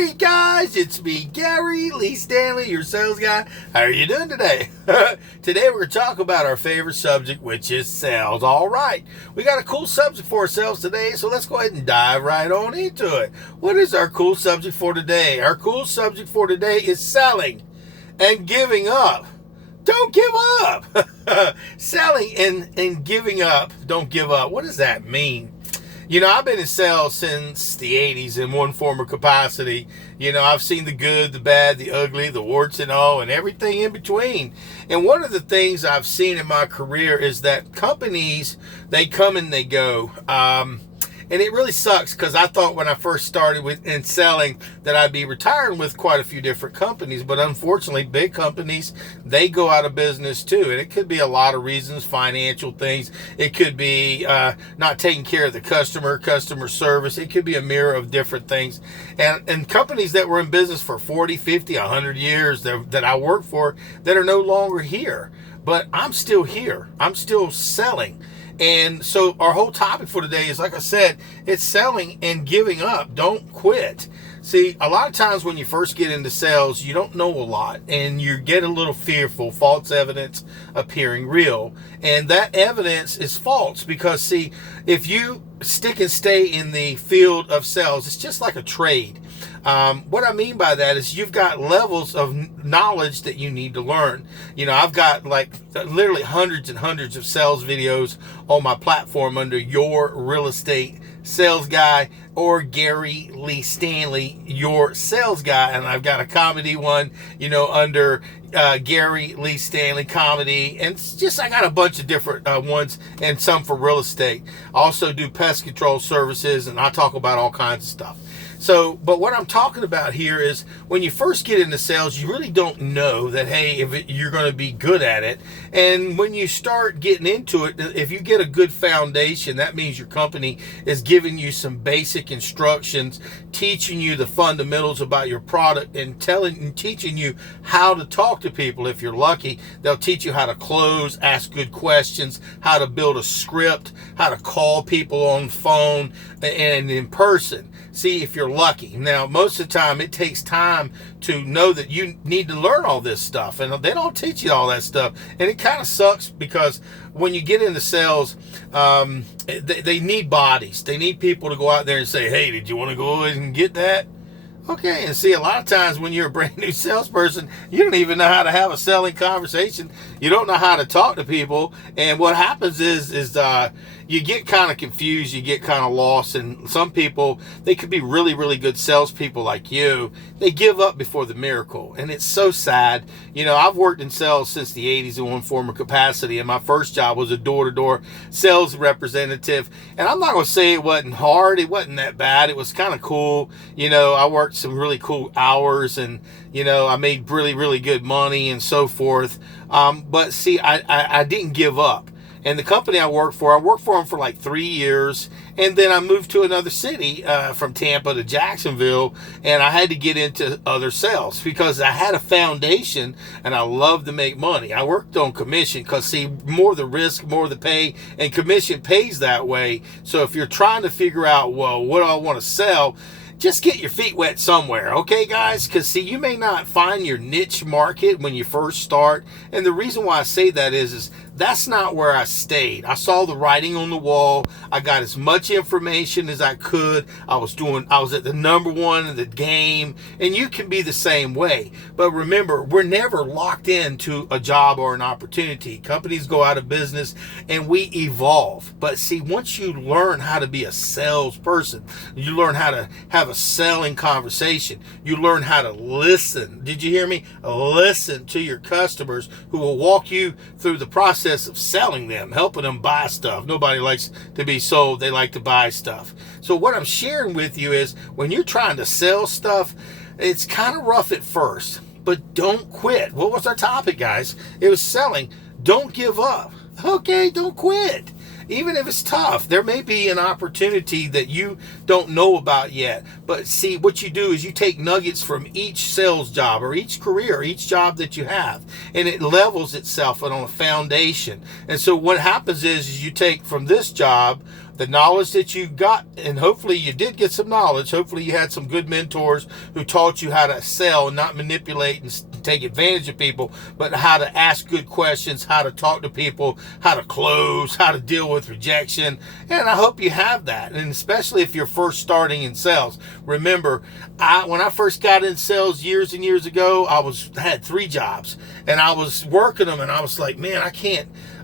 Hey guys, it's me, Gary Lee Stanley, your sales guy. How are you doing today? Today we're going to talk about our favorite subject, which is sales. All right, we got a cool subject for ourselves today, so let's go ahead and dive right on into it. What is our cool subject for today? Our cool subject for today is selling and giving up. Don't give up. Selling and giving up. Don't give up. What does that mean? You know, I've been in sales since the 80s in one form or capacity. You know, I've seen the good, the bad, the ugly, the warts and all, and everything in between. And one of the things I've seen in my career is that companies, they come and they go. And it really sucks because I thought when I first started in selling that I'd be retiring with quite a few different companies. But unfortunately, big companies, they go out of business too. And it could be a lot of reasons, financial things. It could be not taking care of the customer service. It could be a mirror of different things. And companies that were in business for 40, 50, 100 years that I work for that are no longer here. But I'm still here. I'm still selling. And so our whole topic for today is, like I said, it's selling and giving up. Don't quit. See, a lot of times when you first get into sales, you don't know a lot and you get a little fearful, false evidence appearing real. And that evidence is false because, see, if you stick and stay in the field of sales, it's just like a trade. What I mean by that is you've got levels of knowledge that you need to learn. You know, I've got like literally hundreds and hundreds of sales videos on my platform under Your Real Estate Sales Guy or Gary Lee Stanley, Your Sales Guy. And I've got a comedy one, you know, under Gary Lee Stanley Comedy. And it's just, I got a bunch of different ones and some for real estate. I also do pest control services and I talk about all kinds of stuff. So, but what I'm talking about here is when you first get into sales, you really don't know that, hey, you're going to be good at it. And when you start getting into it, if you get a good foundation, that means your company is giving you some basic instructions, teaching you the fundamentals about your product and teaching you how to talk to people. If you're lucky, they'll teach you how to close, ask good questions, how to build a script, how to call people on the phone and in person. See, if you're lucky. Now, most of the time, it takes time to know that you need to learn all this stuff. And they don't teach you all that stuff. And it kind of sucks because when you get into sales, they need bodies. They need people to go out there and say, hey, did you want to go ahead and get that? Okay, and see, a lot of times when you're a brand new salesperson, you don't even know how to have a selling conversation. You don't know how to talk to people. And what happens is you get kind of confused, you get kind of lost. And some people, they could be really, really good salespeople like you. They give up before the miracle. And it's so sad. You know, I've worked in sales since the 80s in one form or capacity. And my first job was a door-to-door sales representative. And I'm not going to say it wasn't hard. It wasn't that bad. It was kind of cool. You know, I worked some really cool hours and, you know, I made really, really good money and so forth. But see, I didn't give up. And the company I worked for them for like 3 years. And then I moved to another city from Tampa to Jacksonville. And I had to get into other sales because I had a foundation and I love to make money. I worked on commission because, see, more the risk, more the pay, and commission pays that way. So if you're trying to figure out, well, what do I want to sell? Just get your feet wet somewhere, okay, guys? Because, see, you may not find your niche market when you first start. And the reason why I say that is that's not where I stayed. I saw the writing on the wall. I got as much information as I could. I was at the number one in the game. And you can be the same way. But remember, we're never locked into a job or an opportunity. Companies go out of business and we evolve. But see, once you learn how to be a salesperson, you learn how to have a selling conversation. You learn how to listen. Did you hear me? Listen to your customers who will walk you through the process of selling them, helping them buy stuff. Nobody likes to be sold. They like to buy stuff. So what I'm sharing with you is when you're trying to sell stuff, it's kind of rough at first, but don't quit. What was our topic, guys? It was selling. Don't give up. Okay, don't quit. Even if it's tough, there may be an opportunity that you don't know about yet. But see, what you do is you take nuggets from each sales job or each career, each job that you have, and it levels itself on a foundation. And so what happens is you take from this job The knowledge that you got, and hopefully you did get some knowledge. Hopefully you had some good mentors who taught you how to sell and not manipulate and take advantage of people, but how to ask good questions, how to talk to people, how to close, how to deal with rejection. And I hope you have that. And especially if you're first starting in sales. Remember, when I first got in sales years and years ago, I had 3 jobs and I was working them, and I was like, man,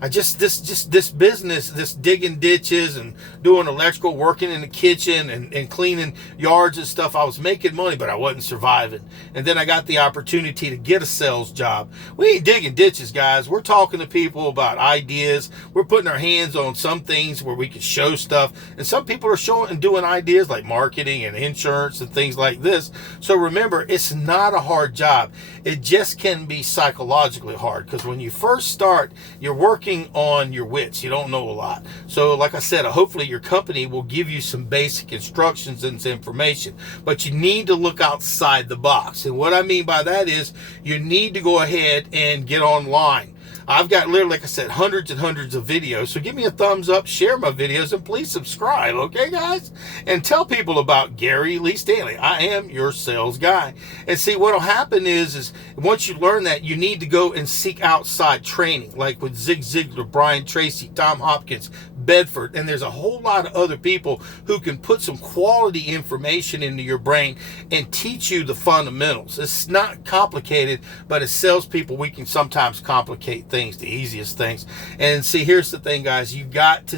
this business, this digging ditches and doing electrical, working in the kitchen and cleaning yards and stuff, I was making money, but I wasn't surviving. And then I got the opportunity to get a sales job. We ain't digging ditches, guys. We're talking to people about ideas. We're putting our hands on some things where we can show stuff. And some people are showing and doing ideas like marketing and insurance and things like this. So remember, it's not a hard job. It just can be psychologically hard, because when you first start, you're working on your wits. You don't know a lot. So like I said, hopefully your company will give you some basic instructions and some information, but you need to look outside the box. And what I mean by that is you need to go ahead and get online. I've got literally, like I said, hundreds and hundreds of videos. So give me a thumbs up, share my videos, and please subscribe, okay, guys? And tell people about Gary Lee Stanley. I am your sales guy. And see, what'll happen is once you learn that, you need to go and seek outside training, like with Zig Ziglar, Brian Tracy, Tom Hopkins, Bedford, and there's a whole lot of other people who can put some quality information into your brain and teach you the fundamentals. It's not complicated, but as salespeople, we can sometimes complicate things, the easiest things. And see, here's the thing, guys. You got to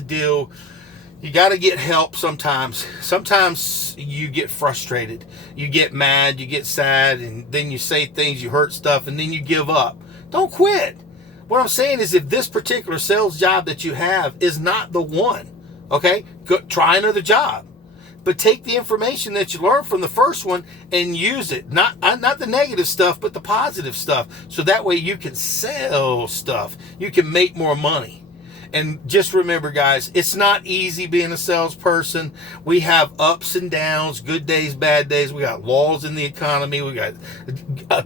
get help sometimes. Sometimes you get frustrated. You get mad, you get sad, and then you say things, you hurt stuff, and then you give up. Don't quit. What I'm saying is, if this particular sales job that you have is not the one, okay, go, try another job. But take the information that you learned from the first one and use it. Not the negative stuff, but the positive stuff. So that way you can sell stuff. You can make more money. And just remember, guys, it's not easy being a salesperson. We have ups and downs, good days, bad days. We got laws in the economy. We got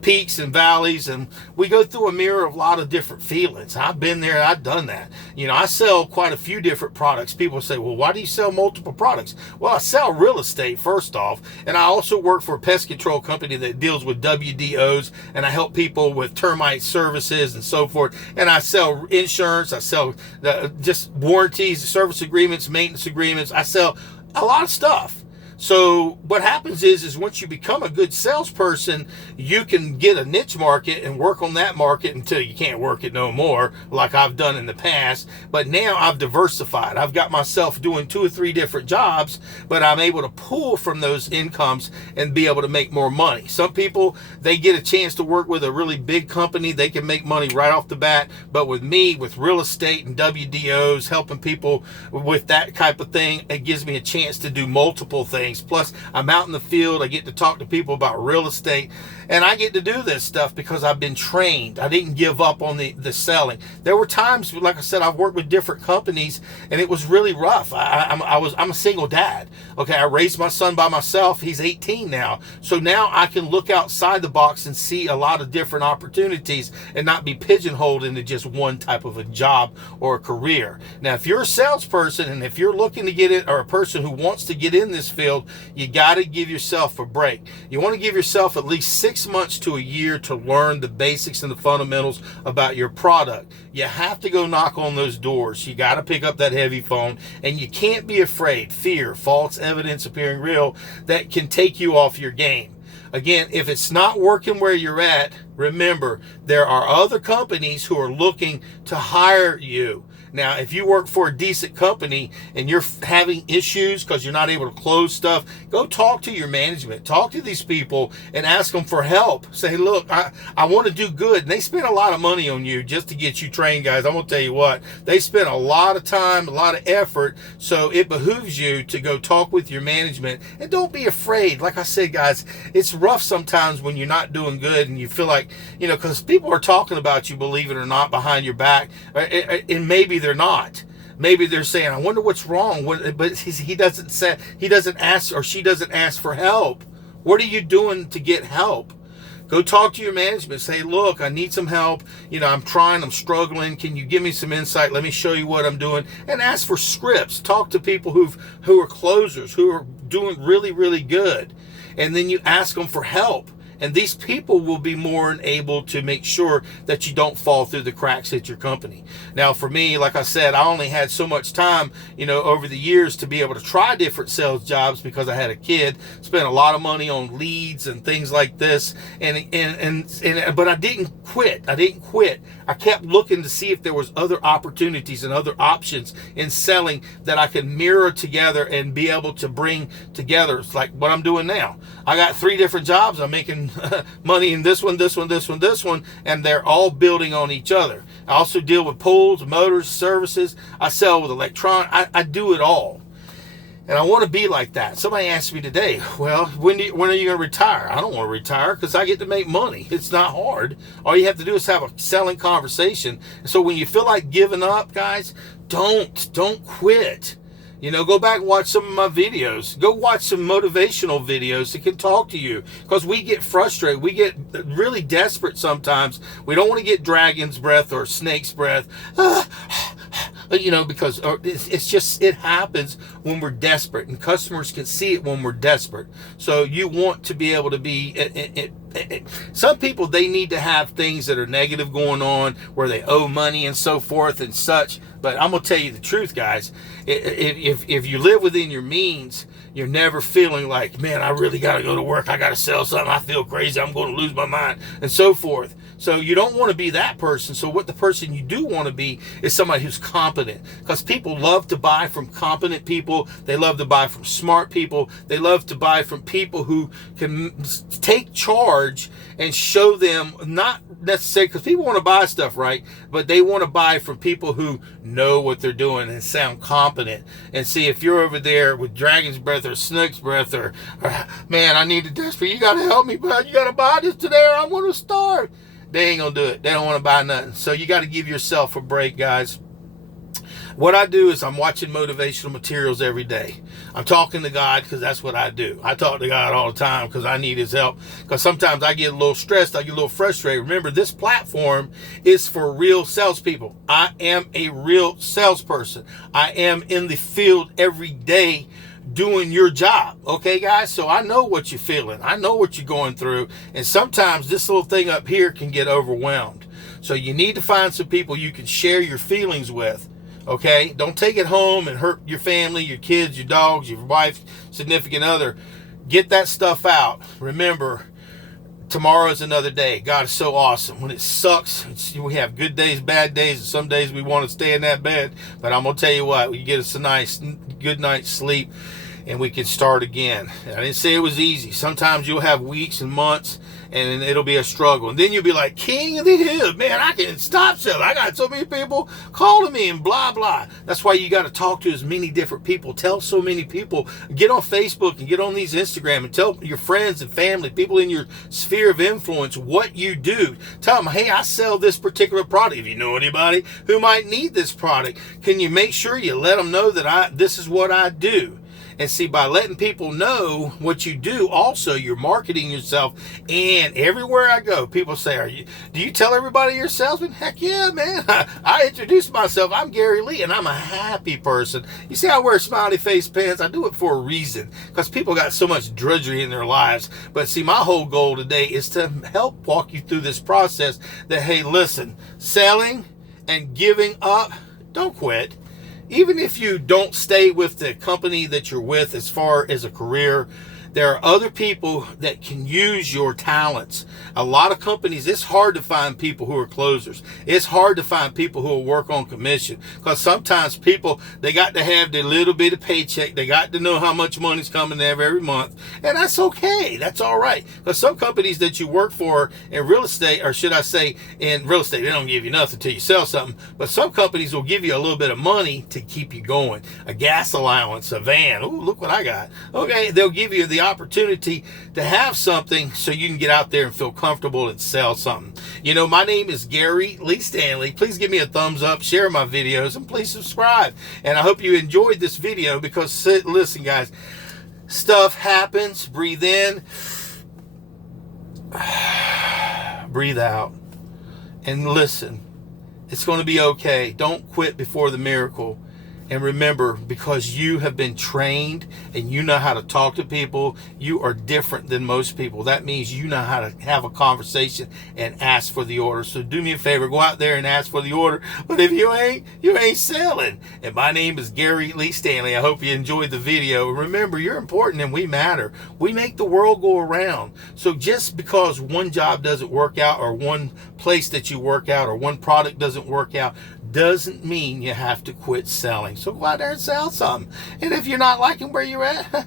peaks and valleys, and we go through a mirror of a lot of different feelings. I've been there. I've done that. You know, I sell quite a few different products. People say, well, why do you sell multiple products? Well, I sell real estate, first off, and I also work for a pest control company that deals with WDOs, and I help people with termite services and so forth. And I sell insurance. I sell just warranties, service agreements, maintenance agreements. I sell a lot of stuff. So what happens is once you become a good salesperson, you can get a niche market and work on that market until you can't work it no more, like I've done in the past. But now I've diversified. I've got myself doing 2 or 3 different jobs, but I'm able to pull from those incomes and be able to make more money. Some people, they get a chance to work with a really big company. They can make money right off the bat. But with me, with real estate and WDOs, helping people with that type of thing, it gives me a chance to do multiple things. Plus, I'm out in the field. I get to talk to people about real estate, and I get to do this stuff because I've been trained. I didn't give up on the selling. There were times, like I said, I've worked with different companies, and it was really rough. I'm a single dad. Okay, I raised my son by myself. He's 18 now, so now I can look outside the box and see a lot of different opportunities and not be pigeonholed into just one type of a job or a career. Now, if you're a salesperson and if you're looking to get in, or a person who wants to get in this field, you got to give yourself a break. You want to give yourself at least 6 months to a year to learn the basics and the fundamentals about your product. You have to go knock on those doors. You got to pick up that heavy phone, and you can't be afraid. Fear, false evidence appearing real, that can take you off your game. Again, if it's not working where you're at, remember, there are other companies who are looking to hire you. Now, if you work for a decent company and you're having issues because you're not able to close stuff, go talk to your management. Talk to these people and ask them for help. Say, look, I want to do good. And they spend a lot of money on you just to get you trained, guys. I'm going to tell you what. They spend a lot of time, a lot of effort. So it behooves you to go talk with your management. And don't be afraid. Like I said, guys, it's rough sometimes when you're not doing good and you feel like, you know, because people are talking about you, believe it or not, behind your back. And maybe they're not. Maybe they're saying, I wonder what's wrong. But he doesn't ask, or she doesn't ask for help. What are you doing to get help? Go talk to your management. Say, look, I need some help. I'm struggling. Can you give me some insight? Let me show you what I'm doing. And ask for scripts. Talk to people who are closers, who are doing really, really good. And then you ask them for help. And these people will be more than able to make sure that you don't fall through the cracks at your company. Now, for me, like I said, I only had so much time, over the years to be able to try different sales jobs because I had a kid, spent a lot of money on leads and things like this. But I didn't quit. I kept looking to see if there was other opportunities and other options in selling that I could mirror together and be able to bring together. It's like what I'm doing now. I got 3 different jobs. I'm making money in this one, and they're all building on each other. I also deal with pools, motors, services. I sell with electronics. I do it all. And I want to be like that. Somebody asked me today, well, when are you going to retire? I don't want to retire because I get to make money. It's not hard. All you have to do is have a selling conversation. So when you feel like giving up, guys, don't quit. Go back and watch some of my videos. Go watch some motivational videos that can talk to you, because we get frustrated. We get really desperate sometimes. We don't want to get dragon's breath or snake's breath, because it happens when we're desperate, and customers can see it when we're desperate. So you want to be able to be some people, they need to have things that are negative going on where they owe money and so forth and such. But I'm going to tell you the truth, guys. If you live within your means, you're never feeling like, man, I really got to go to work. I got to sell something. I feel crazy. I'm going to lose my mind and so forth. So you don't want to be that person. So what the person you do want to be is somebody who's competent, because people love to buy from competent people. They love to buy from smart people. They love to buy from people who can take charge and show them, not necessarily because people want to buy stuff, right? But they want to buy from people who know what they're doing and sound competent. And see, if you're over there with dragon's breath or snake's breath or man, I need to desperate, you got to help me, bud. You got to buy this today or I'm going to starve. They ain't going to do it. They don't want to buy nothing. So you got to give yourself a break, guys. What I do is I'm watching motivational materials every day. I'm talking to God because that's what I do. I talk to God all the time because I need his help. Because sometimes I get a little stressed. I get a little frustrated. Remember, this platform is for real salespeople. I am a real salesperson. I am in the field every day doing your job. Okay, guys? So I know what you're feeling. I know what you're going through. And sometimes this little thing up here can get overwhelmed. So you need to find some people you can share your feelings with. Okay, don't take it home and hurt your family, your kids, your dogs, your wife, significant other. Get that stuff out. Remember, tomorrow's another day. God is so awesome. When it sucks, we have good days, bad days, and some days we want to stay in that bed. But I'm going to tell you what, we get us a nice, good night's sleep, and we can start again. I didn't say it was easy. Sometimes you'll have weeks and months, and it'll be a struggle. And then you'll be like, king of the hill, man, I can't stop selling. I got so many people calling me and blah, blah. That's why you got to talk to as many different people. Tell so many people. Get on Facebook and get on these Instagram and tell your friends and family, people in your sphere of influence, what you do. Tell them, hey, I sell this particular product. If you know anybody who might need this product, can you make sure you let them know that this is what I do? And see, by letting people know what you do, also you're marketing yourself. And everywhere I go, people say, do you tell everybody you're a salesman? Heck yeah, man. I introduce myself. I'm Gary Lee, and I'm a happy person. You see, I wear smiley face pants. I do it for a reason, because people got so much drudgery in their lives. But see, my whole goal today is to help walk you through this process that, hey, listen, selling and giving up, don't quit. Even if you don't stay with the company that you're with as far as a career, there are other people that can use your talents. A lot of companies, it's hard to find people who are closers. It's hard to find people who will work on commission, because sometimes people, they got to have their little bit of paycheck. They got to know how much money's coming there every month. And that's okay. That's all right. Because some companies that you work for in real estate, or should I say in real estate, they don't give you nothing until you sell something. But some companies will give you a little bit of money to keep you going. A gas allowance, a van. Ooh, look what I got. Okay, they'll give you the opportunity to have something so you can get out there and feel comfortable and sell something. You know, my name is Gary Lee Stanley. Please give me a thumbs up, share my videos, and please subscribe. And I hope you enjoyed this video, because listen, guys, stuff happens. Breathe in. breathe out, and listen. It's going to be okay. Don't quit before the miracle. And remember, because you have been trained and you know how to talk to people, you are different than most people. That means you know how to have a conversation and ask for the order. So do me a favor, go out there and ask for the order. But if you ain't selling. And my name is Gary Lee Stanley. I hope you enjoyed the video. Remember, you're important and we matter. We make the world go around. So just because one job doesn't work out, or one place that you work out, or one product doesn't work out, doesn't mean you have to quit selling. So go out there and sell something. And if you're not liking where you're at,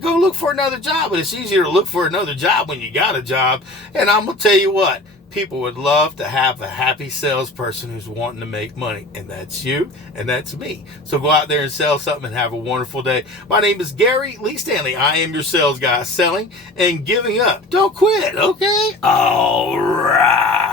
go look for another job. But it's easier to look for another job when you got a job. And I'm going to tell you what, people would love to have a happy salesperson who's wanting to make money. And that's you, and that's me. So go out there and sell something and have a wonderful day. My name is Gary Lee Stanley. I am your sales guy, selling and giving up. Don't quit, okay? All right.